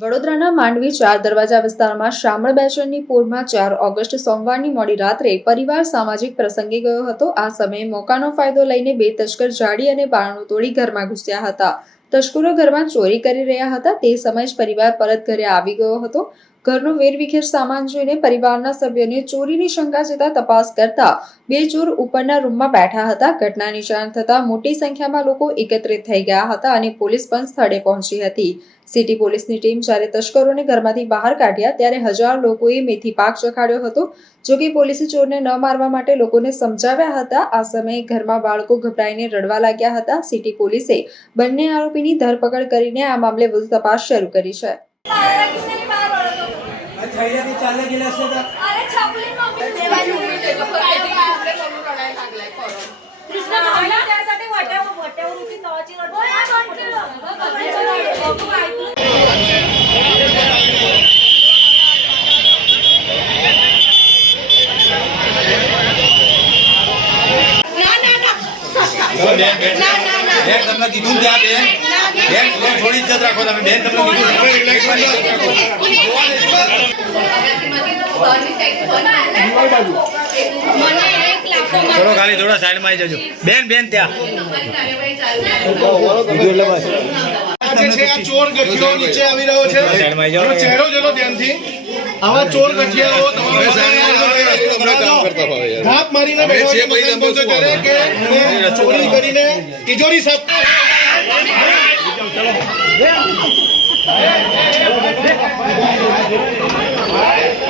વડોદરાના માંડવી ચાર દરવાજા વિસ્તારમાં શામળ બેચરની પૂરમાં ચાર ઓગસ્ટ સોમવારની મોડી રાત્રે પરિવાર સામાજિક પ્રસંગે ગયો હતો. આ સમયે મોકાનો ફાયદો લઈને બે તસ્કર જાડી અને બારણું તોડી ઘરમાં ઘૂસ્યા હતા. તસ્કરો ઘરમાં ચોરી કરી રહ્યા હતા. તે સમય જ પરિવાર પરત ઘરે આવી ગયો હતો. ઘરનો વેરવિખેર સામાન જોઈને પરિવારના સભ્યોને ચોરીની શંકા જતા તપાસ કરતા બે ચોર ઉપરના રૂમમાં બેઠા હતા. ઘટના નિશાન થતા મોટી સંખ્યામાં લોકો એકત્રિત થઈ ગયા હતા અને પોલીસ પણ સ્થળે પહોંચી હતી. સિટી પોલીસની ટીમ જ્યારે તસ્કરોને ઘરમાંથી બહાર કાઢ્યા ત્યારે હજાર લોકોએ મેથી પાક ચખાડ્યો હતો. જો કે પોલીસે ચોરને ન મારવા માટે લોકોને સમજાવ્યા હતા. આ સમયે ઘરમાં બાળકો ગભરાઈને રડવા લાગ્યા હતા. સિટી પોલીસે બંને આરોપીની ધરપકડ કરીને આ મામલે વધુ તપાસ શરૂ કરી છે. थैल्यात चालले गेले असते तर अरे छपली मम्मी कृष्ण भावना त्यासाठी वाट्यावर वाट्यावर होती तवाची બેન તમને કીધું ને ત્યાં બેન બેન તમે થોડી ઇજ્જત રાખો તમે બેન તમને કીધું થોડો ખાલી થોડો સાઈડમાં આવી જજો. બેન બેન ત્યાં. ચોર ગઠિયો નીચે આવી રહ્યો છે. આવી ચહેરો ધ્યાનથી. ચોર ગઠિયાઓ તમારા ધાપ મારીને બેઠો છે મકાન કે ચોરી કરીને તિજોરી સાફ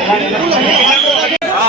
છે